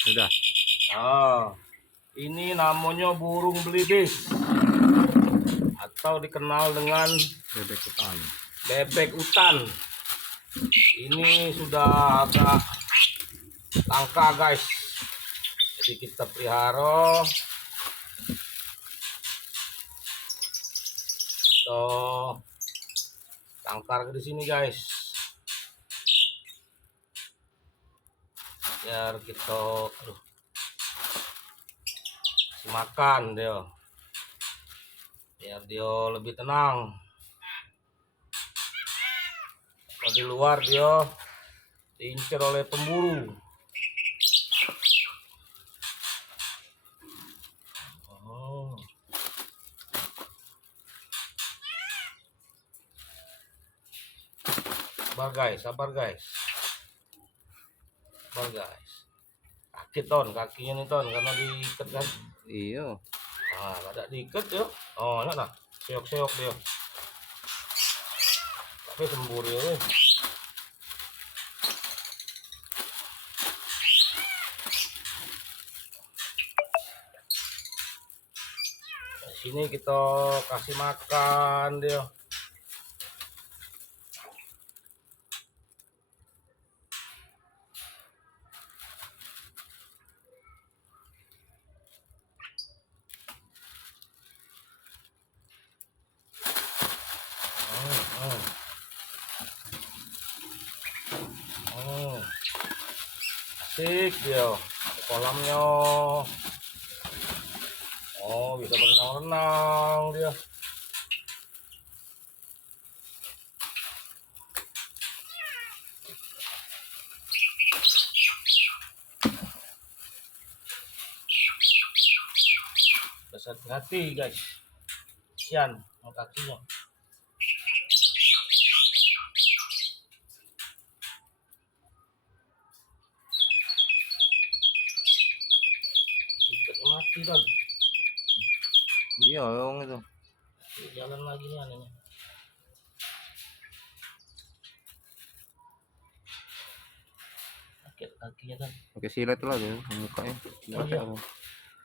Sudah. Nah, ini namanya burung belibis atau dikenal dengan Bebek hutan. bebek hutan. Ini sudah agak langka guys, jadi kita pelihara, kita tangkar di sini guys, biar kita kasih makan dia, biar dia lebih tenang. Kalau di luar dia diincar oleh pemburu. Oh. Sabar guys. Sakit ton kakinya nih ton, karena diikat kan. Iya. Nah, ada diikat ya. Oh, enak nah. Seok-seok dia. Tapi sembur ya. Di sini kita kasih makan dia. Asik dia. Kolamnya. Oh, bisa berenang-renang dia. Besar hati guys. Kasihan sama kakinya. Ikat mati kan. Iya, yang itu. Jalan lagi nih anehnya. Sakit kakinya kan. Pakai silet lah dia mukanya. Oh iya. Apa?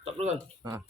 Stop dulu kan. Nah.